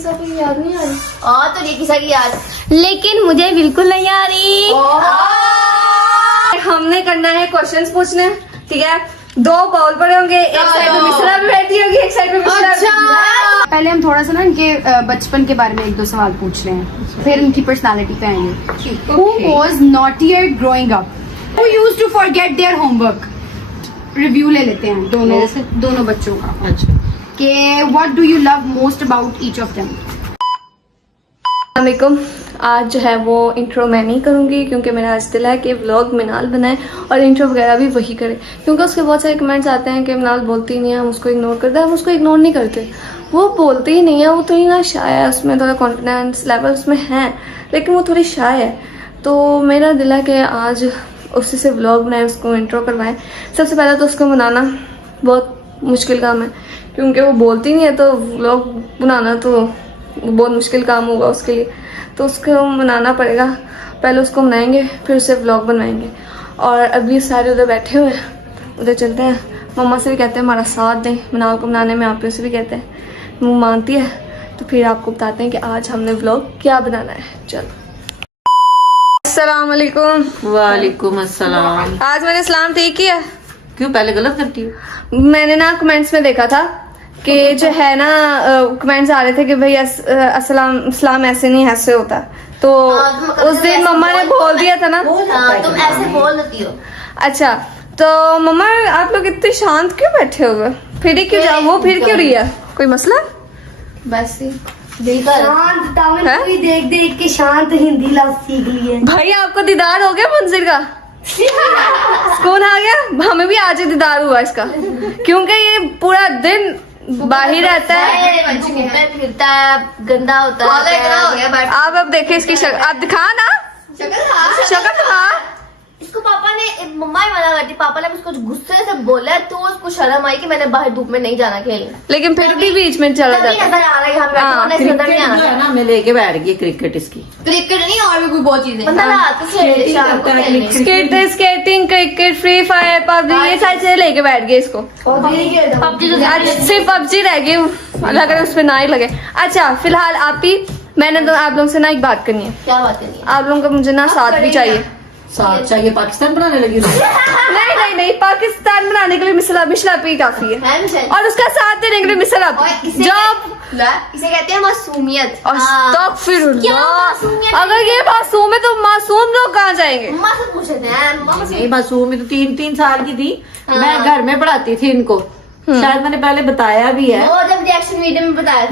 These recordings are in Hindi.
किसा कोई याद नहीं आ रही। तो ये किसा की याद, लेकिन मुझे बिल्कुल नहीं आ रही। हमने करना है क्वेश्चंस पूछने, ठीक है। 2 बाउल पड़े होंगे, एक साइड में मिश्रा भी बैठी होगी, एक साइड में मिश्रा। पहले हम थोड़ा सा ना इनके बचपन के बारे में 1-2 सवाल पूछ रहे हैं, फिर उनकी पर्सनालिटी पे आएंगे। Who was naughtier growing up? Who used to forget their homework? Review ले लेते हैं दोनों बच्चों का। अच्छा, कि what do you love most about each of them? अस्सलामुअलैकुम। आज जो है वो इंट्रो मैं नहीं करूँगी क्योंकि मेरा आज दिल है कि व्लॉग मिनाल बनाए और इंट्रो वगैरह भी वही करे, क्योंकि उसके बहुत सारे कमेंट्स आते हैं कि मिनाल बोलती ही नहीं है, हम उसको इग्नोर करते हैं। हम उसको इग्नोर नहीं करते, वो बोलती ही नहीं है, वो थोड़ी ना शाय है, उसमें थोड़ा कॉन्फिडेंस लेवल उसमें है, लेकिन वो थोड़ी शाय है। तो मेरा दिल है कि आज उसी से व्लॉग बनाए, उसको इंट्रो करवाएं। सबसे पहले तो उसको बनाना बहुत मुश्किल काम है, क्योंकि वो बोलती नहीं है, तो व्लॉग बनाना तो बहुत मुश्किल काम होगा उसके लिए। तो उसको बनाना पड़ेगा, पहले उसको बनाएंगे फिर उसे व्लॉग बनवाएंगे। और अभी सारे उधर बैठे हुए हैं, उधर चलते हैं। मम्मा से भी कहते हैं हमारा साथ दें मिनाल को बनाने में, आप से भी कहते हैं, वो मानती है। तो फिर आपको बताते हैं कि आज हमने व्लॉग क्या बनाना है। चलो, अस्सलाम वालेकुम। वालेकुम अस्सलाम। आज मैंने सलाम ठीक किया? क्यों पहले गलत करती हो? मैंने ना कमेंट्स में देखा था कि जो है ना कमेंट्स आ रहे थे कि भाई अस्सलाम ऐसे नहीं ऐसे होता। तो उस दिन मम्मा ने बोल दिया था ना, तुम ऐसे बोल देती हो। अच्छा, तो मम्मा आप लोग इतने शांत क्यों बैठे हुए? फिर ही क्यों जाओ, वो फिर क्यों रही है? कोई मसला? बस दिल का शांत टावल कोई देख देख के शांत हिंदी लफ्ज सीख लिए। भाई आपको दीदार हो गया मंजिल का? कौन आ गया? हमें भी आज ही दीदार हुआ इसका, क्योंकि ये पूरा दिन बाहर रहता है, फिरता है, गंदा होता है। आप अब देखे इसकी शक्ल, आप दिखा ना शक्ल दिखा। इसको पापा ने, मम्मा ही मना करती, पापा ने उसको गुस्से से बोला तो उसको शर्म आई कि मैंने बाहर धूप में नहीं जाना खेलने, लेकिन फिर भी बीच में चला जाता है। नजर आ रहा है यहाँ पे, हाँ, बैठा होने से नजर नहीं जो आना। है ना, मैं लेके बैठ गई क्रिकेट इसकी। क्रिकेट नहीं और भी कोई बहुत चीजें, बंदा रात को खेलते शाम को खेलने। Skating, cricket, free fire, PUBG, ये सारी चीजें लेके बैठ गए इसको। पबजी आज सिर्फ पबजी रह गई, अगर उस पर ना ही लगे। अच्छा, फिलहाल मैंने तो आप लोगों से ना एक बात करनी है। क्या बात है? आप लोगों का मुझे ना साथ भी चाहिए। साथ चाहिए? पाकिस्तान बनाने लगी? नहीं, पाकिस्तान बनाने के लिए मिसल आप ही काफी है, और उसका साथ देने के लिए मिसल आप जॉब। इसे कहते हैं मासूमियत। अस्तगफिरुल्लाह, अगर ये मासूम है तो मासूम लोग कहाँ जाएंगे? मम्मा से पूछे थे, मम्मा से नहीं, मासूम तो 3 साल की थी। मैं घर में पढ़ाती थी इनको, शायद मैंने पहले बताया भी है। वो जब रिएक्शन वीडियो में बताया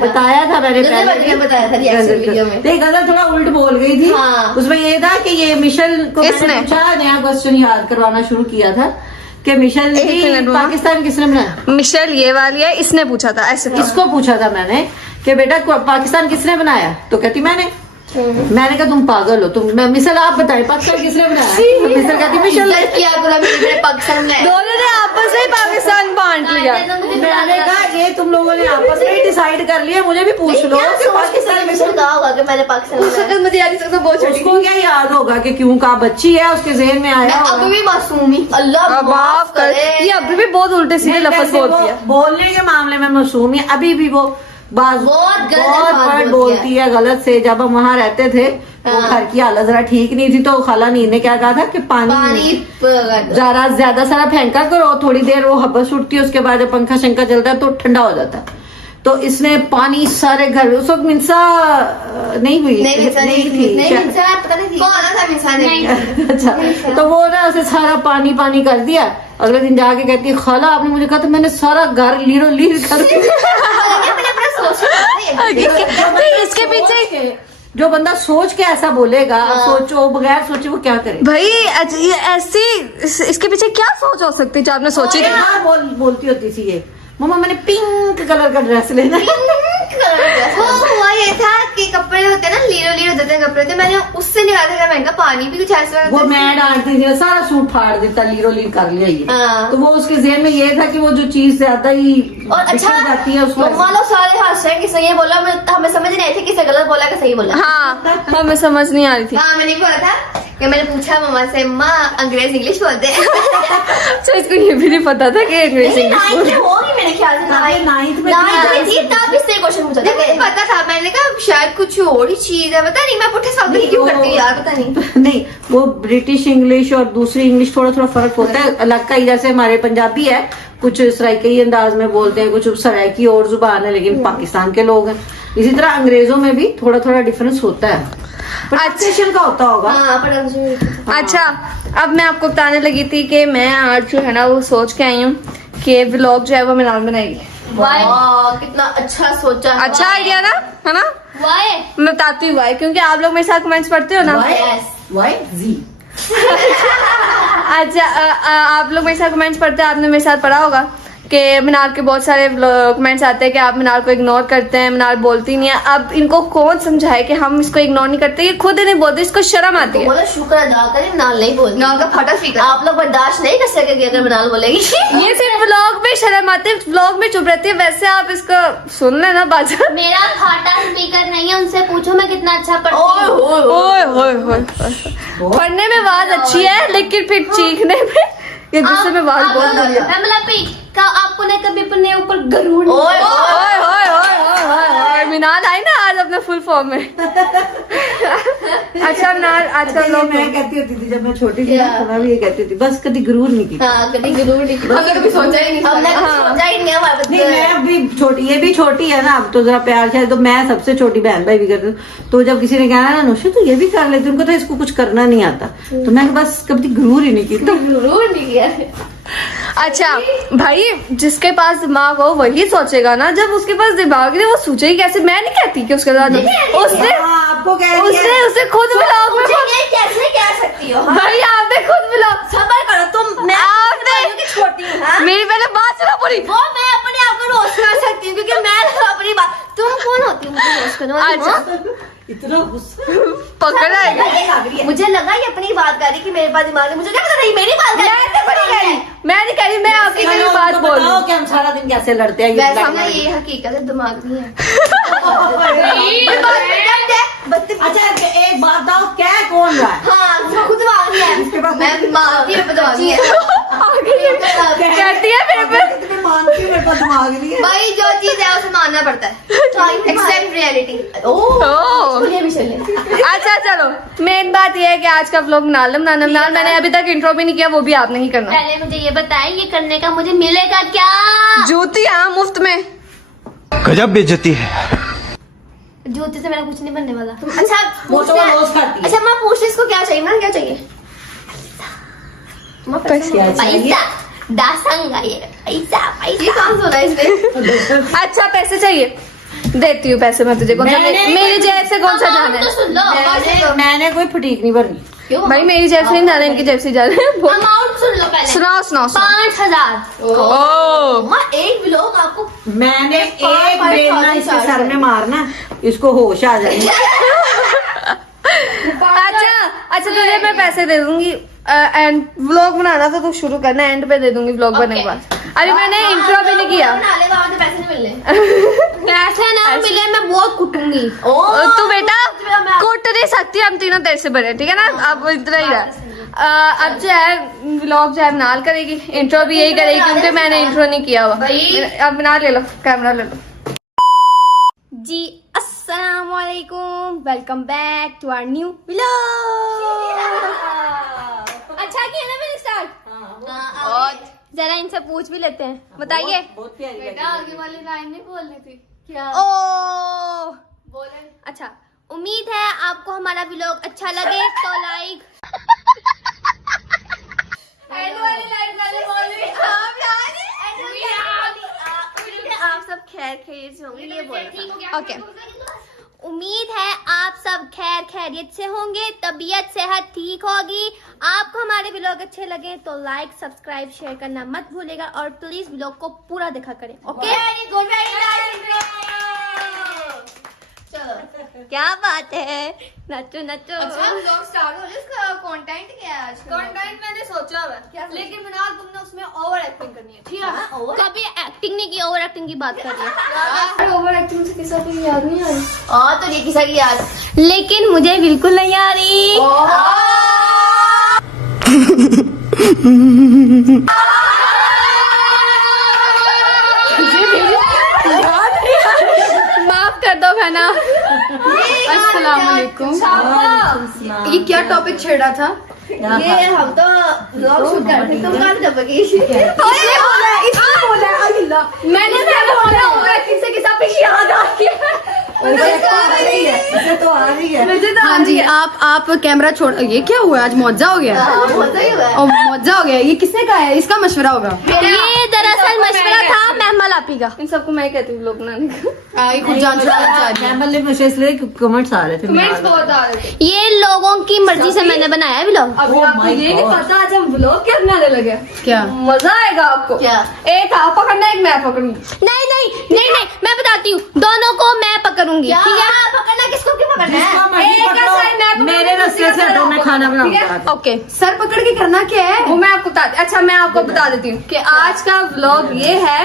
था मैंने गजल पहले बताया था रिएक्शन वीडियो में। देख, गजल थोड़ा उल्ट बोल गई थी। हाँ। उसमें ये था कि ये मिशेल को मैंने पूछा, नया क्वेश्चन याद करवाना शुरू किया था कि मिशेल पाकिस्तान किसने बनाया? मिशेल ये वाली है, इसने पूछा था ऐसे। इसको पूछा था मैंने कि बेटा पाकिस्तान किसने बनाया, तो कहती मैंने कहा तुम पागल हो, तुम मिसल आप बताए पाकिस्तान किसने बनाया? मिसल कहती मिशेल। क्या बोला मैंने? पाकिस्तान में दोनों ने आपस में पाकिस्तान बांट लिया। मैंने कहा ये तुम लोगों ने आपस में डिसाइड कर लिया, मुझे भी पूछ लो कि पाकिस्तान में कहा होगा कि मैंने पाकिस्तान में, मुझे याद नहीं, बहुत छोटी। उसको क्या याद होगा कि क्यों का बच्ची है, उसके जहन में आया होगा। अभी भी मासूमी, अल्लाह माफ कर, ये अभी भी बहुत उल्टे सीधे लफ्ज बोलती है। बोलने के मामले में मासूम है, अभी भी वो बहुत वर्ड बोलती है गलत से। जब हम वहाँ रहते थे, वो घर की हालत जरा ठीक नहीं थी, तो खाला नीर ने क्या कहा था कि पानी ज्यादा सारा फेंका करो, थोड़ी देर वो हबस उठती है, उसके बाद जब पंखा शंखा चलता है तो ठंडा हो जाता है। तो इसने पानी सारे घर, उस वक्त मिंसा नहीं हुई, नहीं थी। अच्छा, तो वो ना उसे सारा पानी कर दिया। अगले दिन जाके कहती है खाला आपने मुझे कहा था, मैंने सारा घर लीरो लीर कर इसके पीछे जो बंदा सोच के ऐसा बोलेगा, सोचो बगैर सोचे वो क्या करे भाई? ये ऐसी इसके पीछे क्या सोच हो सकती है जो आपने सोची थी? बोलती होती थी ये, मम्मा मैंने पिंक कलर का ड्रेस लेना। वो हुआ ये था कि कपड़े होते हैं ना, लीरो होते हैं कपड़े, तो मैंने उससे निकाला था महंगा पानी भी कुछ ऐसा। वो मैं डांटती थी, सारा सूट फाड़ देता, लीरो लीर कर लिया ये। तो वो उसके जहन में ये था कि वो जो चीज ज्यादा ही और अच्छा जाती है उसको। मम्मा लोग सारे हंस रहे कि सही बोला, हमें समझ नहीं आई थी किसे गलत बोला कि सही बोला। हाँ, हमें समझ नहीं आ रही थी। हाँ, मैंने बोला था कि मैंने पूछा मम्मा से, माँ अंग्रेज इंग्लिश बोलते हैं? अच्छा, इसको ये भी नहीं पता था कि अंग्रेजी होगी मेरे ख्याल से, नाइन्थ में थी, तब इससे क्वेश्चन पूछा था। मुझे पता था, मैंने मैंने कहा शायद कुछ और ही चीज है, पता नहीं मैं पुट्ठे शब्द क्यों करती हूँ यार, पता नहीं। नहीं, वो ब्रिटिश इंग्लिश और दूसरी इंग्लिश थोड़ा थोड़ा फर्क होता है, अलग का ही। जैसे हमारे पंजाबी है, कुछ सराइकी अंदाज में बोलते हैं, कुछ सराइकी और जुबान है, लेकिन पाकिस्तान के लोग हैं। इसी तरह अंग्रेजों में भी थोड़ा थोड़ा डिफरेंस होता है, प्रोनाउंसिएशन का होता होगा। हाँ प्रोनाउंसिएशन। अच्छा, अब मैं आपको बताने लगी थी कि मैं आज जो है ना वो सोच के आई हूँ कि व्लॉग जो है वो मिनाल बनाएगी। वाह कितना अच्छा सोचा। अच्छा आइडिया ना, है ना? वाई मैं बताती हूँ वाई, क्योंकि आप लोग मेरे साथ कमेंट्स पढ़ते हो ना। वाई जी। अच्छा, आप लोग मेरे साथ कमेंट्स पढ़ते हैं, आपने मेरे साथ पढ़ा होगा कि मिनाल के बहुत सारे कमेंट्स आते हैं कि आप मिनाल को इग्नोर करते हैं, मिनाल बोलती नहीं है। अब इनको कौन समझाए कि हम इसको इग्नोर नहीं करते, ये खुद ही नहीं बोलते, इसको शर्म आती है। बोला शुक्र अदा करें, मिनाल नहीं बोलती। मिनाल का फटा फीका आप लोग बर्दाश्त नहीं कर सकेंगे अगर मिनाल बोलेगी। ये सिर्फ व्लॉग में शर्म आती है, व्लॉग में चुप रहती है। वैसे आप इसका सुन लेना बाजा। मेरा फाटा स्पीकर नहीं है, उनसे पूछो मैं कितना अच्छा पढ़ती ओए हूँ। होए ओए होए होए, पढ़ने में आवाज अच्छी है, लेकिन फिर चीखने में ये गुस्से में आवाज बहुत बुरी है। आपको ने कभी अपने ऊपर गरुड़ ओए ओए ओए ओए ओए, मिनाल आई ना आज अपने फुल फॉर्म में। अच्छा मिनाल, आजकल लोग मैं कहती होती थी जब मैं छोटी थी ना, तो मैं भी ये कहती थी, बस कभी गुरूर नहीं की। हाँ कभी जरूर नहीं, हमने कभी सोचा ही नहीं, हमने कभी सोचा ही नहीं हमारे नहीं, बच्चे। मैं भी छोटी, ये भी छोटी है ना, अब तो जरा प्यार शायद, तो मैं सबसे छोटी बहन भाई भी करती हूँ। तो जब किसी ने कहा ना नुशा तो ये भी कर लेती, उनको तो इसको कुछ करना नहीं आता, तो मैं बस कभी गुरूर ही नहीं की। तो जरूर नहीं किया। अच्छा भाई, जिसके पास दिमाग हो वही सोचेगा ना, जब उसके पास दिमाग नहीं वो सोचेगी कैसे। मैं नहीं कहती कि उसके साथ उसने आपको कह रही उसने है उसे खुद ब्लॉग में ये कैसे कह सकती हो? भाई आपने खुद ब्लॉग, सबर करो तुम, मैं आपने छोटी हूँ। हाँ? मेरी पहले बात सुनो पूरी। वो मैं अपने आप को रोस्ट कर सकती हूँ क्योंकि मैं अपनी बात, तुम कौन होती हो मुझे रोस्ट करने वाली? अच्छा इतना गुस्सा पकड़ आएगा। हाँ? मुझे लगा ये अपनी बात कर रही कि मेरे पास दिमाग है, मुझे क्या पता नहीं मेरी बात कर रही है। मैं नहीं कह रही, मैं आपकी चलो, कोई बात उनको बोल रही बताओ हूँ। कि हम सारा दिन कैसे लड़ते हैं। वैसे हमने ये हकीकत है, दिमाग नहीं है। अच्छा एक बात बताओ, क्या कौन रहा है? हाँ खुद दिमाग नहीं है, मैं मानती हूँ दिमाग नहीं है। कहती है मेरे पे इतनी मानती हूँ, मेरे पास दिमाग नहीं है। भाई जो चीज है उसे मानना पड़ता है, एक्सेप्ट रियलिटी। ओह। ये भी चले। अच्छा चलो, मेन बात ये है कि आज का व्लॉग मिनाल मैंने अभी तक इंट्रो भी नहीं किया, वो भी आपने ही करना। पहले मुझे ये बताएं, ये करने का मुझे मिलेगा क्या? जूती हाँ मुफ्त में। गजब बेइज्जती है। ज्योति से मेरा कुछ नहीं बनने वाला। अच्छा वो तो पूछते हैं। रोज खाती है। अच्छा मैं पूछ रही इसको क्या चाहिए ना, क्या चाहिए? क्या चाहिए? पैसा दासंगा, ये पैसा ये पैसा। काम सुना इसने। अच्छा पैसे चाहिए, देती हूँ पैसे मैं तुझे। कौन सा मेरी जेब से कौन सा जाना तो है? सुन लो, मैंने कोई फटीक नहीं भरनी। भाई मेरी जेब से नहीं जाना, इनकी जेब से जाना है। अमाउंट सुन लो पहले। सुनाओ सुनाओ सुनाओ। 5000। ओह माँ एक व्लॉग आपको मैंने एक 5,000 बेलना इसके सर में मारना, इसको होश आ जाएगी। अच्छा तुझे मैं पैसे दे दूंगी, एंड व्लॉग बनाना तो तू शुरू करना, एंड पे दे दूंगी व्लॉग बनने के बाद। अभी मैंने इंट्रो भी नहीं किया। बना ले, वहाँ से पैसे नहीं मिलने। पैसे ना मिले मैं बहुत कुटूंगी। तू बेटा कुट नहीं सकती, हम तीनों तेरे से बड़े, ठीक है ना? अब इतना ही रहा। अब जो है व्लॉग जो है मिनाल करेगी, इंट्रो भी यही करेगी क्योंकि मैंने इंट्रो नहीं किया हुआ। अब मिनाल ले लो, कैमरा ले लो जी। अस्सलाम वालेकुम, welcome back to our new vlog. अच्छा किया ना मैंने स्टार्ट। और जरा इनसे पूछ भी लेते हैं, बताइए। बहुत प्यारी लगी। आगे वाली लाइन नहीं बोलनी थी क्या? ओ बोले अच्छा, उम्मीद है आपको हमारा व्लॉग अच्छा लगे तो लाइक। आप सब खैर खैरियत से होंगे ये बोल। ओके, उम्मीद है आप सब खैर खैरियत से होंगे, तबीयत सेहत ठीक होगी। आपको हमारे व्लॉग अच्छे लगे तो लाइक सब्सक्राइब शेयर करना मत भूलेगा, और प्लीज व्लॉग को पूरा देखा करें। ओके, क्या बात है, नचो नचो। व्लॉग स्टार्ट हो रहा है, इसका कंटेंट क्या है आज? कंटेंट मैंने सोचा हुआ है, लेकिन मिनाल तुमने उसमें ओवर एक्टिंग करनी है, ठीक है? कभी एक्टिंग नहीं की, ओवर एक्टिंग की बात कर रही है। ओवर एक्टिंग से किसी को याद नहीं आ रही। तो ये किसा की याद? लेकिन मुझे बिल्कुल नहीं आ रही। माफ कर दो खाना। अस्सलाम वालेकुम। ये क्या टॉपिक छेड़ा था? ये हम तो ब्लॉग शूट कर रहे थे, तुम कहाँ टपकी? मैंने बोला किसी के साथ पीछे याद आ गया। इसे तो आ रही है। हाँ जी, आप कैमरा छोड़। ये क्या हुआ आज? मुआवजा हो गया? होता ही हुआ है। और मुआवजा हो गया। ये किसने कहा है? इसका मशवरा होगा। ये दरअसल मशवरा था महमल आपी का। इन सबको मैं कहती हूँ लोग बनाने का। ये कुछ जान छुड़ाना चाह रही है। कैमल ने मुझे इसलिए कमेंट्स आ रहे थे। कमेंट्स बहुत आ रहे थे। ये लोगों की मर्जी से मैंने बनाया है व्लॉग। अभी आपको ये नहीं पता आज हम व्लॉग क्या बनाने लगे। क्या? मजा आएगा आपको। क्या? एक आप पकड़ना, एक मैं पकड़ूंगी। नहीं नहीं नहीं नहीं, मैं बताती हूँ, दोनों को मैं पकड़ूंगी। क्या? ठीक है? पकड़ना किसको क्यों पकड़ना है? एक का साइड मैं पकड़ूंगी, मेरे रस्ते से हटो, मैं खाना बनाऊंगा। ओके। सर पकड़ के करना क्या है? वो मैं आपको बता। अच्छा मैं आपको बता देती हूँ कि आज का व्लॉग ये है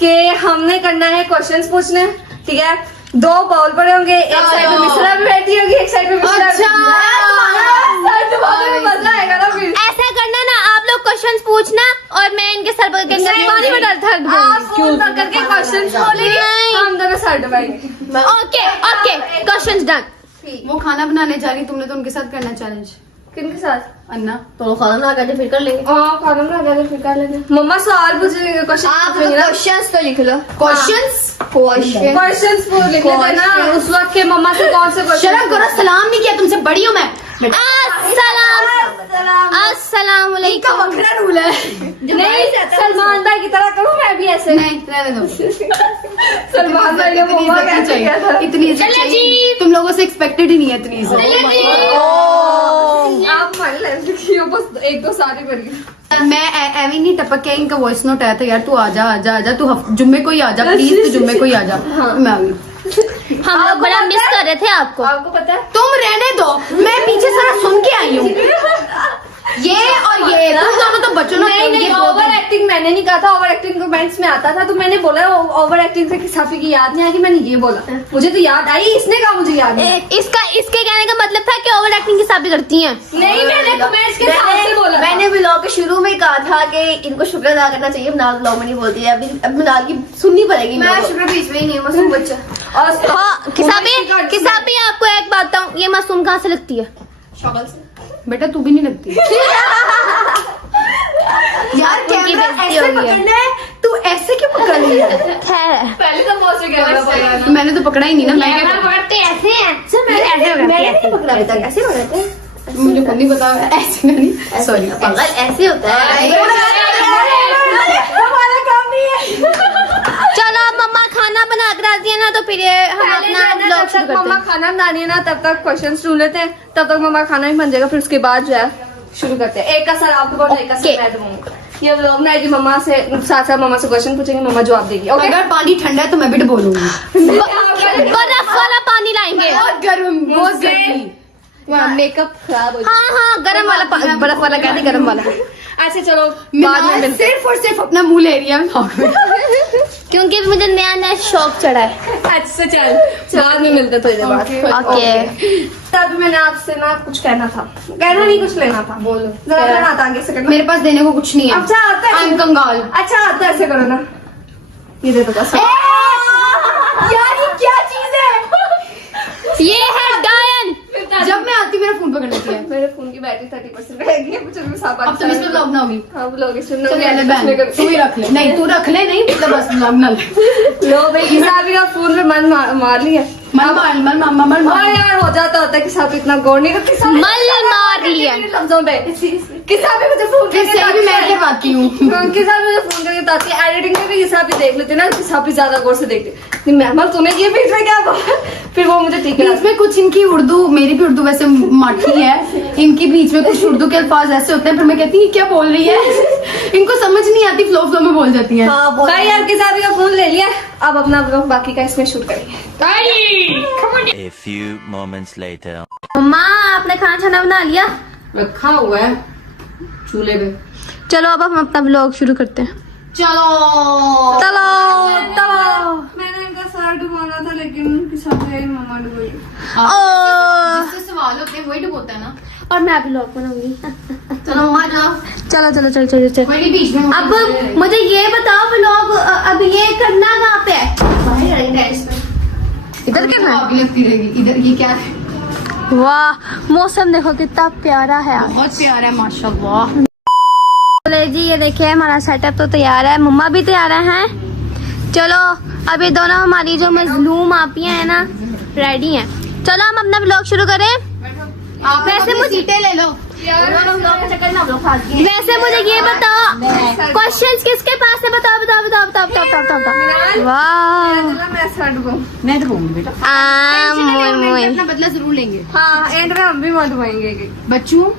कि हमने करना है क्वेश्चंस पूछने। ठीक है, 2 बाउल पड़े होंगे, एक साइड में मिश्रा भी बैठी होगी, एक साइड में मिश्रा। मजा आएगा ना फिर। ऐसा करना ना, आप लोग क्वेश्चंस पूछना और मैं इनके सर पकड़ के अंदर पानी में डाल आप फोन पकड़ के क्वेश्चंस बोलेंगे, नहीं। हम दोनों सर दबाएंगे। Okay okay, questions done. वो खाना बनाने जा रही, तुमने तो उनके साथ करना चैलेंज। किनके साथ? अन्ना तो खाना बना कर फिर कर लेंगे। हाँ खाना बना के फिर कर लेंगे। मम्मा सवाल पूछेंगे, क्वेश्चन आप क्वेश्चंस तो लिख लो। क्वेश्चंस। क्वेश्चंस वो लिख लेते ना उस वक्त के मम्मा से कौन से क्वेश्चन। शर्म करो, सलाम नहीं किया, तुमसे बड़ी हूँ मैं। अस्सलाम का वालेकुम। वक्रा रूल है। नहीं सलमान भाई की तरह करूँ मैं भी ऐसे। नहीं, रहने दो। सलमान भाई ने इतनी मम्मा इज्जत नहीं कैसे किया था। चाहिए, इतनी इज्जत चलो चाहिए। जी। तुम लोगों से एक्सपेक्टेड ही नहीं है इतनी इज्जत। आप हमारे लाइफ की बस 1-2 साल ही करिए। मैं एवी नहीं टपक के इनका वॉइस नोट आया था यार, तू आजा आजा आजा, तू जुम्मे को ही आजा प्लीज, तू जुम्मे को ही आजा। मैं आ गई। हम लोग बड़ा मिस कर रहे थे आपको। आपको पता है तुम रहने दो, मैं पीछे सारा सुन के आई हूँ। ये और ये तुम दोनों तो बच्चों ने नहीं ओवर एक्टिंग मैंने नहीं कहा था। ओवर एक्टिंग कमेंट्स में आता था तो मैंने बोला ओवर एक्टिंग से किसी की याद नहीं आई, मैंने ये बोला। मुझे तो याद आई, इसने कहा मुझे याद नहीं। इसके कहने का मतलब था कि ओवर एक्टिंग किस भी करती हैं। नहीं मैंने कमेंट्स के हिसाब से बोला। मैंने ब्लॉग के शुरू में कहा था कि इनको शुक्र अदा करना चाहिए। मनाल ब्लॉग में नहीं बोलती है, अब मनाल की सुननी पड़ेगी। मैं शुक्र बीच में ही नहीं, मासूम बच्चा। और हाँ, किसाबी आपको एक बात बताऊँ, ये मासूम कहाँ से लगती है? शक्ल से। बेटा तू भी नहीं लगती। यार कैमरा ऐसे पकड़ना है, तू ऐसे क्यों पकड़ रही है? खैर, पहले तो बहुत से कैमरा पकड़ा ना। मैंने तो पकड़ा ही नहीं ना। मैं क्या करूं? पकड़ते ऐसे हैं। मैंने नहीं पकड़ा अभी तक। ऐसे पकड़ते हैं? मुझे खुद नहीं पता, ऐसे नहीं। सॉरी। पागल ऐसे होता है। हमारा काम नहीं है। चलो अब मम्मा खाना बना कर आती है ना, तो फिर हम अपना ब्लॉग जब शुरू तक करते मम्मा हैं। खाना बनानी है ना तब तक क्वेश्चंस ढूंढ लेते हैं, तब तक मम्मा खाना ही बन जाएगा। फिर उसके बाद जो है शुरू करते हैं। एक का सर आपको बोलना, एक का सर Okay. मैं दूंगा। ये व्लॉग ना है कि मम्मा से साथ साथ मम्मा से क्वेश्चन पूछेंगे, मम्मा जवाब देगी। ओके अगर पानी ठंडा है तो मैं भी बोलूंगी। बर्फ वाला पानी लाएंगे। बहुत गर्म, बहुत गर्मी। मेकअप खराब हो हाँ हाँ, गरम वाला बर्फ वाला कहते, गरम वाला। जाए। अच्छा चलो बाद बाद में में मिलते हैं। सिर्फ और सिर्फ अपना मुंह ले रही है व्लॉग में। क्योंकि मुझे नया नया शौक चढ़ा है। अच्छा चल बाद में मिलते थोड़ी देर बाद। ओके। तब मैंने आपसे ना कुछ कहना था, कहना नहीं कुछ लेना था। बोलो जरा अपना हाथ आगे से करना। मेरे पास देने को कुछ नहीं है। अच्छा आता आई है, एम कंगाल। अच्छा आता है, ऐसे करो ना। ये दे दो बस। यार ये क्या चीज है? ये है डायन। जब मैं आती मेरा फोन पकड़ लेती है। मेरे फोन की बैटरी 30% रहेगी। अब तुम इस पे ब्लॉग ना होगी। हाँ ब्लॉग इसमें चल पहले बहन तू ही रख ले। नहीं तू रख ले, नहीं मतलब बस ब्लॉग ना ले। लो भाई किसाबी का फोन पे मन मार लिया। मल और यार हो जाता होता है किसाबी इतना गौर नहीं करती। किसाबी मल मार लिया। लफ्जों पे किसाबी मुझे फोन फिर से भी मैं करवाती हूँ। किसाबी मुझे फोन करके बताती है। एडिटिंग में भी किसाबी देख लेते ना, किसाबी ज्यादा गौर से देखते। महमल तूने ये बीच में क्या बोला? फिर वो मुझे ठीक है। इसमें कुछ इनकी उर्दू, मेरी भी उर्दू वैसे माठी है, इनके बीच में कुछ उर्दू के अल्फाज ऐसे होते हैं फिर मैं कहती हूँ क्या बोल रही है। इनको समझ नहीं आती, फ्लो फ्लो में बोल जाती है। भाई यार किसाबी का फोन ले लिया, अब अपना ब्लॉग बाकी का इसमें शूट करेंगे। A few moments later. मम्मा आपने खाना छाना बना लिया? रखा हुआ है चूल्हे पे। चलो अब हम अपना ब्लॉग शुरू करते हैं। चलो चलो चलो। मैंने इनका सारा डुबाना था लेकिन किसाबी मम्मा डुबाई। जिससे सवाल होते हैं वही डुबोता है ना। और मैं ब्लॉग बनाऊंगी। चलो मम्मा जाओ। चलो चलो चलो चलो चलो। वही बीच में अब मुझे ये बताओ ब्लॉग अब ये करना कहाँ पे है? इधर करना है? आग लगती रहेगी इधर। ये क्या है? वाह मौसम देखो कितना प्यारा है आज। बहुत प्यारा है माशाल्लाह। बोले जी ये देखिए हमारा सेटअप तो तैयार है, मम्मा भी तैयार है। चलो अब ये दोनों हमारी जो मजलूम आपियां हैं ना रेडी हैं। चलो हम अपना ब्लॉग शुरू करें। वैसे मुझे सीटें ले लो। वैसे मुझे ये बताओ क्वेश्चंस किसके पास है? बताओ बताओ बताओ बताओ बताओ बताओ बताओ। वाह मैं धोऊंगी बेटा। मोए अपना बदला जरूर लेंगे। हाँ एंड में हम भी मत धोएंगे। बच्चों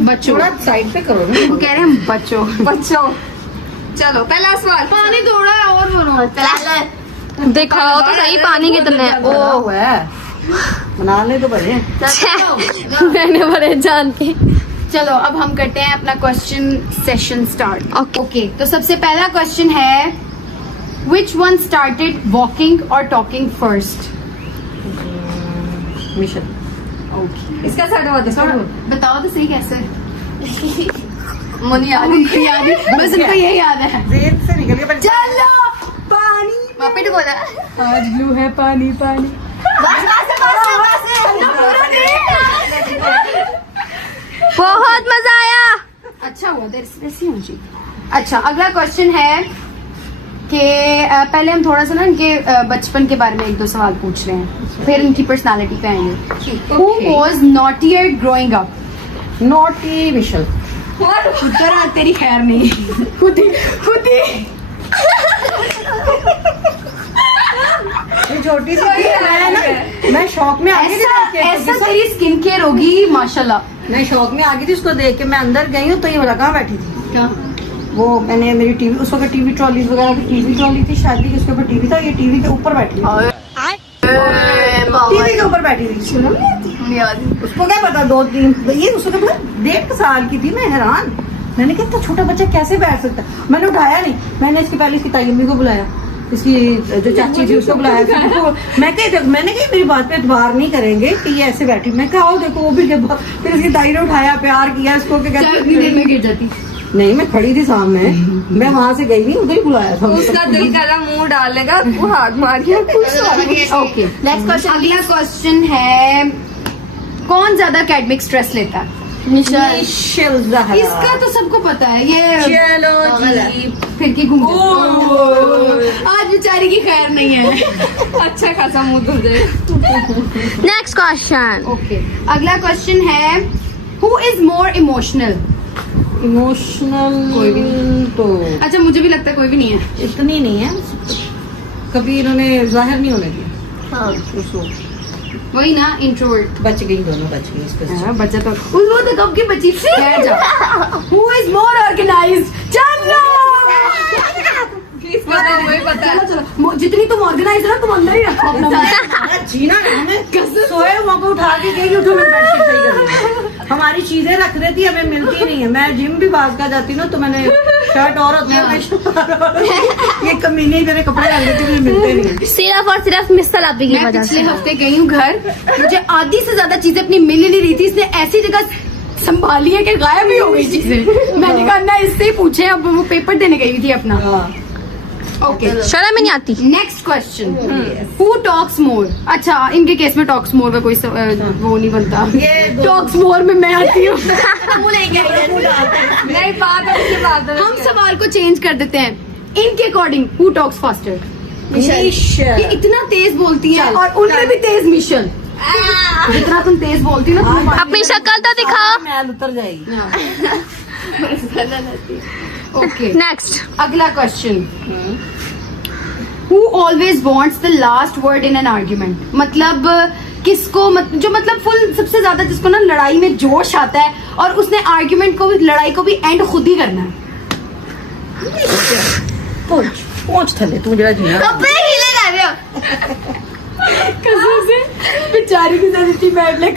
बच्चों थोड़ा साइड पे करो ना। वो कह रहे हैं बच्चों। बच्चों चलो पहला सवाल। पानी थोड़ा है और बोलो। दिखाओ तो सही पानी कितना है। ओ है बनाने तो बड़े मैंने बड़े जानते। चलो अब हम करते हैं अपना question session start. Okay. Okay तो सबसे पहला क्वेश्चन है विच वन स्टार्टेड वॉकिंग और टॉकिंग फर्स्ट? मिशन। ओके इसका सेट हुआ था बताओ तो सही कैसे? मुझे याद उनको याद है, बस उनको ये याद है। जेल से निकल गया। चलो पानी वापिस बोला आज ब्लू है पानी पानी। बहुत मजा आया। अच्छा हुआ देर ऐसी होनी चाहिए। अच्छा अगला क्वेश्चन है कि पहले हम थोड़ा सा ना इनके बचपन के बारे में एक दो सवाल पूछ रहे हैं, फिर इनकी पर्सनालिटी पे आएंगे। Who was naughtier growing up? Naughty मिशन। उधर आ तेरी खैर नहीं। खुद ही ये छोटी सी है ना, मैं शौक में आ गई थी। ऐसा तेरी स्किन केयर होगी माशाल्लाह। मैं शौक में आ गई थी उसको देख के। मैं अंदर गई हूँ तो ये बोला कहाँ बैठी थी? क्या? वो मैंने मेरी टीवी उस वक्त टीवी ट्रॉलीज वगैरह की टीवी ट्रॉली थी शादी की, उसके ऊपर टीवी था। ये टीवी के ऊपर बैठी थी। टीवी के ऊपर बैठी थी। उसको क्या पता 2-3 ये उसको क्या पता 1.5 साल की थी। मैं हैरान, मैंने कहा इतना छोटा बच्चा कैसे बैठ सकता है। मैंने उठाया नहीं। मैंने इसके पहले इसकी ताई अम्मी को बुलाया, इसकी जो चाची थी उसको बुलाया। मैंने कहा मेरी बात पे एतबार नहीं करेंगे कि ये ऐसे बैठी। मैं कहा आओ देखो वो भी गिर। फिर इसकी ताई ने उठाया, प्यार किया इसको। इतनी देर में गिर जाती। नहीं मैं खड़ी थी सामने, मैं वहां से गई नहीं, उधर ही बुलाया था। उसका दिल करा मुंह डालेगा वो हाथ मारिया। Okay next question. अगला क्वेश्चन है कौन ज्यादा एकेडमिक स्ट्रेस लेता है? मिशेल ज़हरा। इसका तो सबको पता है। ये चलो जी फिर की घूम आज बेचारी की खैर नहीं है। अच्छा खासा मुंह धुल जाए। Next question. ओके अगला क्वेश्चन है who is more emotional? Emotional कोई भी तो अच्छा मुझे भी लगता है कोई भी नहीं है। इतनी नहीं है, कभी इन्होंने जाहिर नहीं होने दिया। उसको वही ना इंट्रोवर्ट। बच गई, दोनों बच गई इसके। बच्चा तो वो तो कब की बची थी। खैर जाओ। Who is more organised? चलो वही पता है। चलो जितनी तुम ऑर्गेनाइज हो ना तुम अंदर ही रखो अपना। जीना हमें सोए हुआ को उठा के गई उठो मैं बेडशीट सही कर रही। हमारी चीजें रख देती हमें मिलती नहीं है। मैं जिम भी बाज का जाती ना तो मैंने शर्ट और होती है ये कमीने मेरे कपड़े रख देती मुझे मिलते नहीं है। सिर्फ और सिर्फ मिसल आपी की मैं वजह पिछले से। हफ्ते गई हूँ घर, मुझे आधी से ज्यादा चीजें अपनी मिल ही नहीं रही थी। इसने ऐसी जगह संभाली है कि गायब ही हो गई चीजें। मैंने कहा ना इससे ही पूछे। अब वो पेपर देने गई हुई थी अपना। ओके शर्म ही नहीं आती। नेक्स्ट क्वेश्चन हु टॉक्स मोर? अच्छा इनके केस में टॉक्स मोर का कोई वो नहीं बनता। टॉक्स मोर में मैं आती हूँ। नहीं बात है। हम सवाल को चेंज कर देते हैं। इनके अकॉर्डिंग हु टॉक्स फास्टर? ये इतना तेज बोलती है और उनमें भी तेज मिशन। जितना तुम तेज बोलती हो ना अपनी शक्ल तो दिखाओ। मैल उतर जाएगी। Okay next. अगला question who always wants the last word in an argument? मतलब किसको जो मतलब फुल सबसे ज्यादा जिसको ना लड़ाई में जोश आता है और उसने आर्ग्यूमेंट को भी लड़ाई को भी एंड खुद ही करना है। पहुंच थले तू जरा जीना। कपड़े हिले कर रहे हो। कसम से बेचारी की साथ इतनी बैठ ले।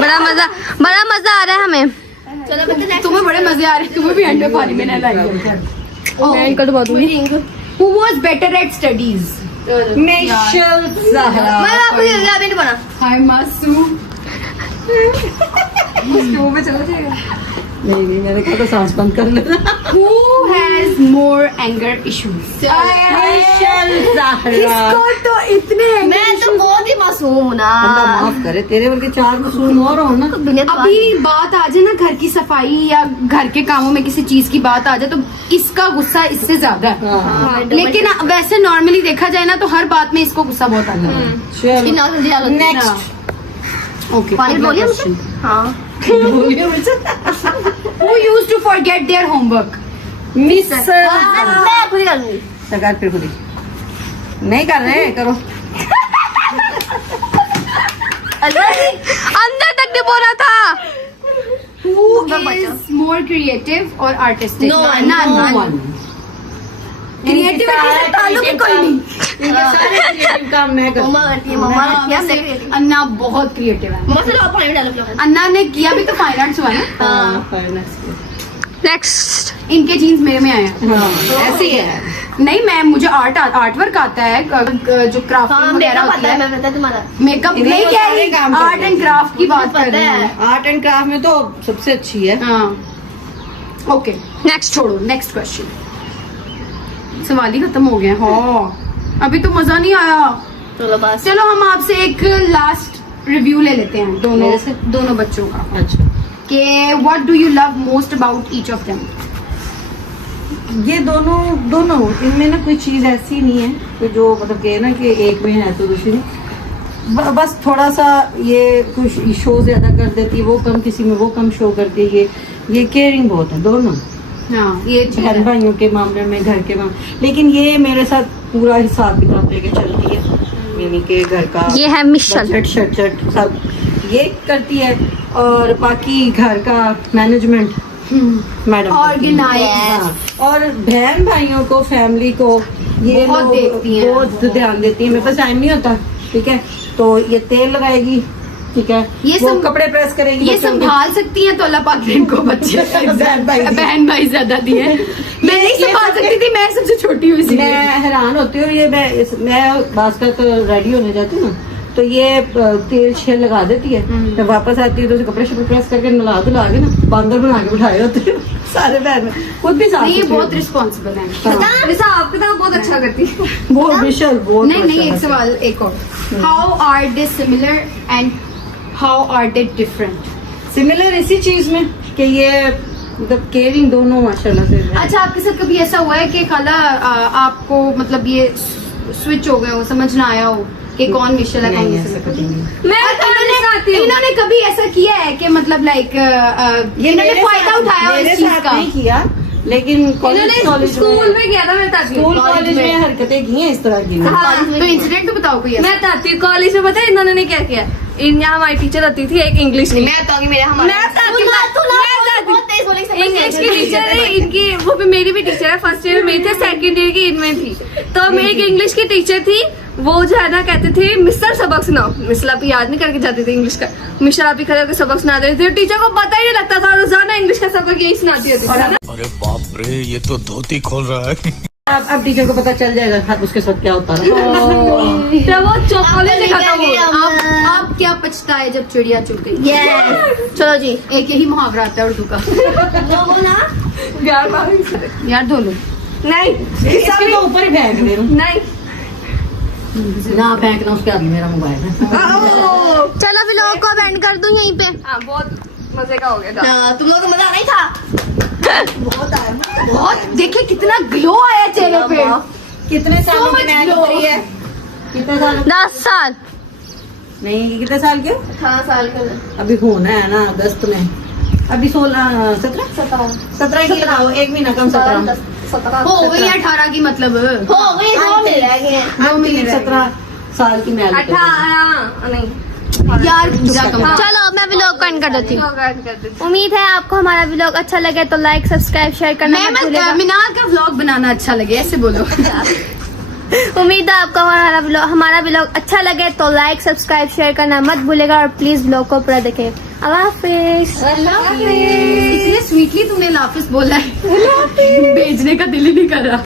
बड़ा मजा आ रहा है हमें। चलो बता तुम्हें बड़े मजे आ रहे हैं। तुम्हें भी एंड में पानी में नहीं मैं इनको दबा दूंगी। Who was better at studies? Michelle Zahra. मैं आपको ये अभी नहीं बना। हाय मासू। मुंह पे चला जाएगा। नहीं मैंने कहा तो सांस बंद कर लेना। Who has more anger issues? इसको तो इतने मैं तो बहुत ही मासूम हूँ ना। अल्लाह माफ करे, तेरे बल्कि 4 मासूम और हो ना। अभी बात आ जाए ना घर की सफाई या घर के कामों में किसी चीज की बात आ जाए तो इसका गुस्सा इससे ज्यादा है। हाँ। लेकिन वैसे नॉर्मली देखा जाए ना तो हर बात में इसको गुस्सा बहुत आता है। चलो नेक्स्ट। ओके, पानी बोलिए मुझे। हाँ Who used to forget their homework? Miss मैं खुद ही कर लूंगी। सरकार फिर खुदी नहीं कर रहे, करो। अंदर तक नहीं बोला था। Who is more creative or artistic? No one. None. Creativity से ताल्लुक ही कोई नहीं। सारे creative काम मैं करती हूँ। मम्मा करती है, मम्मा करती है, मैं करती हूँ। अन्ना बहुत क्रिएटिव है। मम्मा से लो पानी में डालो फिर। अन्ना ने किया भी तो फाइन आर्ट्स हुआ ना। हाँ, finance के। नेक्स्ट। इनके जीन्स मेरे में आए हैं। हाँ, ऐसी है। नहीं मैं मुझे आर्ट वर्क आता है, जो क्राफ्टिंग हाँ वगैरह मेकअप होती आता है, है। मैं पता है तुम्हारा। मेकअप नहीं, नहीं वो कह सारे रही, काम कर आर्ट रही एंड है। क्राफ्ट की बात कर पता रही है। हूँ। आर्ट एंड क्राफ्ट में तो सबसे अच्छी है। हाँ ओके, नेक्स्ट छोड़ो, नेक्स्ट क्वेश्चन। सवाल ही खत्म हो गए। हाँ अभी तो मजा नहीं आया। चलो बस। चलो हम आपसे एक लास्ट रिव्यू ले लेते हैं मेरे से? दोनों बच्चों का अच्छा, कि what do you love most about each of them. ये दोनों इनमें ना कोई चीज ऐसी नहीं है कि जो मतलब के ना कि एक में है तो दूसरी नहीं। बस थोड़ा सा ये कुछ शो ज्यादा कर देती है, वो कम, किसी में वो कम शो करती है। ये केयरिंग बहुत है दोनों, हाँ ये बहन भाइयों के मामले में, घर के मामले। लेकिन ये मेरे साथ पूरा हिसाब किताब लेके चलती है, यानी कि घर का ये है मिशन। बजट शट सब ये करती है, और बाकी घर का मैनेजमेंट मैडम ऑर्गेनाइज। हाँ, और बहन भाइयों को, फैमिली को ये बहुत लोग देखती हैं। बहुत ध्यान देती है। मेरे पास टाइम नहीं होता, ठीक है, तो ये तेल लगाएगी, ठीक है, ये वो सब- कपड़े प्रेस करेगी, ये बच्चों के। संभाल सकती हैं तो अल्लाह पाक ने इनको बच्चे बहन भाई ज्यादा दिए। मैं नहीं संभाल सकती थी, मैं सबसे छोटी हूँ इसलिए। मैं हैरान होती हूँ। ये मैं बास्का तो रेडी होने जाती हूँ ना, तो ये तेल छेल लगा देती है, जब वापस आती है तो उसे कपड़े शपड़े प्रेस करके नला धुला के ना बांदर बना के बिठाए होते हैं सारे बहन, खुद भी साफ नहीं ये सुथरी बहुत होती है। रिस्पॉन्सिबल है। हिसाब किताब बहुत अच्छा करती है। बहुत विशल, बहुत नहीं नहीं, एक अच्छा सवाल एक और। How are they similar and how are they different. Similar इसी चीज में कि ये मतलब केयरिंग दोनों माशाल्लाह से है। अच्छा आपके साथ कभी ऐसा हुआ है कि खाला आपको मतलब ये स्विच हो गए हो, समझ ना आया हो कि कौन मिशेल है कौन नहीं, मिशेल ऐसा है? कभी नहीं। मैं इन्होंने कभी ऐसा किया है कि मतलब लाइक इन्होंने फायदा उठाया हो मेरे इस चीज साथ का? नहीं किया, लेकिन कॉलेज स्कूल में गया था मैं ताती हूँ। स्कूल कॉलेज में हरकतें की हैं इस तरह की। तो इंसिडेंट तो बताओ कोई ऐसा। मैं ताती हूँ कॉलेज में, पता है इन्होंने ने क्या किया? यहाँ हमारी टीचर होती थी एक इंग्लिश की। मैं बताऊंगी मेरे हमारे। मैं बताती हूँ, बहुत तेज बोलेगी, समझ इंग्लिश नहीं की टीचर है इनकी, वो भी मेरी भी टीचर है। फर्स्ट ईयर में मेरी थी, सेकंड ईयर की इनमें थी। तो मेरी एक इंग्लिश की टीचर थी, वो जो है ना कहते थे मिस्टर सबक सुनाओ। मिस्टर आप याद नहीं करके जाते थे इंग्लिश का, मिस्टर आप ही खड़े होकर सबक सुना देते थे। टीचर को पता ही नहीं लगता था, रोजाना इंग्लिश का सबक यही सुनाती होती थी। अरे बाप रे, ये तो धोती खोल रहा है। अब टीचर को पता चल जाएगा हाँ, उसके साथ क्या होता है। जब वो कॉलेज में खत्म हो आप क्या पछताए जब चिड़िया चुग गई? Yes. चलो जी। एक यही मुहावरा आता है उर्दू का। लोगों ना प्यार भाभी से। यार दो लो। नहीं सब तो ऊपर ही फेंक दे रहा हूँ। नहीं ना फेंकना, उसके आगे मेरा मोबाइल है। चलो व्लॉग को एंड कर दूं यहीं पे। हाँ बहुत मजे का हो गया था। तुम लोग को मजा नहीं था। बहुत देखिए कितना ग्लो आया चेहरे पे। कितने सालों की मैच हो रही है? कितने साल? 10 साल। नहीं, कितने साल के? 18 साल का। अभी होना है ना अगस्त में। अभी 17 की लगाओ, एक महीना कम 17 हो गई 18 की मतलब। हो गई 2 मिल रह गए। 2 महीने 17 साल की मैच। 18 नहीं यार पूरा कम। चलो मैं व्लॉग को एंड कर देती हूँ। उम्मीद है आपको हमारा व्लॉग अच्छा लगे तो लाइक सब्सक्राइब शेयर करना मत भूलिएगा। मीनाल का व्लॉग बनाना अच्छा लगे, ऐसे बोलो। उम्मीद है आपको हमारा व्लॉग अच्छा लगे तो लाइक सब्सक्राइब शेयर करना मत भूलिएगा और प्लीज व्लॉग को पूरा देखें। अल्लाह हाफिज। इतने स्वीटली तुमने लाफिस बोला है, भेजने का दिल ही नहीं कर रहा।